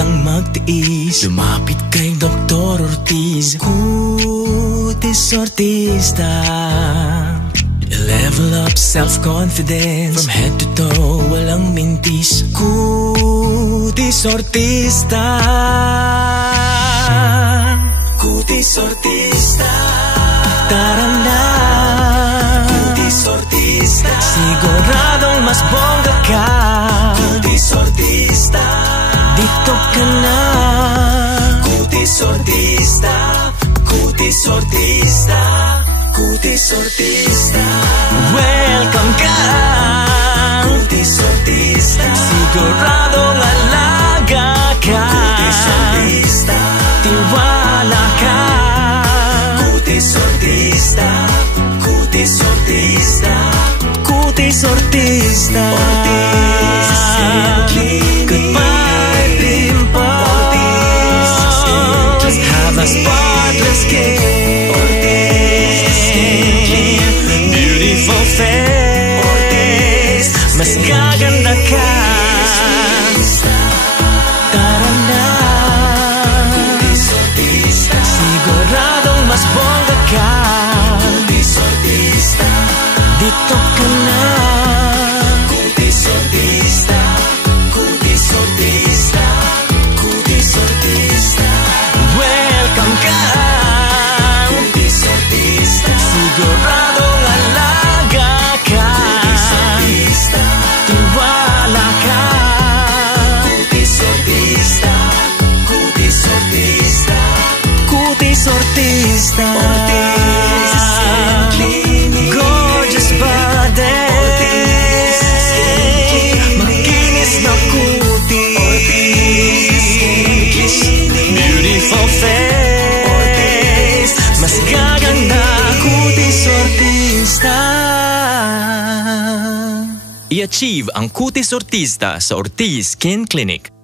nang magtiis, lumapit kay Dr. Ortiz. Cutis Ortista, level up self-confidence from head to toe, walang mintis. Cutis Ortista, Cutis Ortista, tara na. Cutis Ortista, siguradong mas bongga ka. Cutis Ortista, dito ka na. Cutis Ortista, Cutis Ortista, Cutis Ortista, welcome ka. Cutis Ortista, siguradong alaga ka. Cutis Ortista, tiwala ka. Cutis Ortista, Cutis Ortista, Cutis Ortista. Goodbye pimples, have a spotless skin. Beautiful face, mas gaganda ka. Tara na. Cutis Ortista, siguradong mas bongga ka. Cutis Ortista, dito ka na. Cutis Ortista, Cutis Ortista, Cutis Ortista, welcome ka. Cutis Ortista, siguradong alaga ka. Cutis Ortista, tiwala ka. Cutis Ortista, Cutis Ortista, Cutis Ortista. Gorgeous body, makinis na kutis, beautiful face, mas gaganda. Cutis Ortista. I-achieve ang Cutis Ortista sa Ortiz Skin Clinic.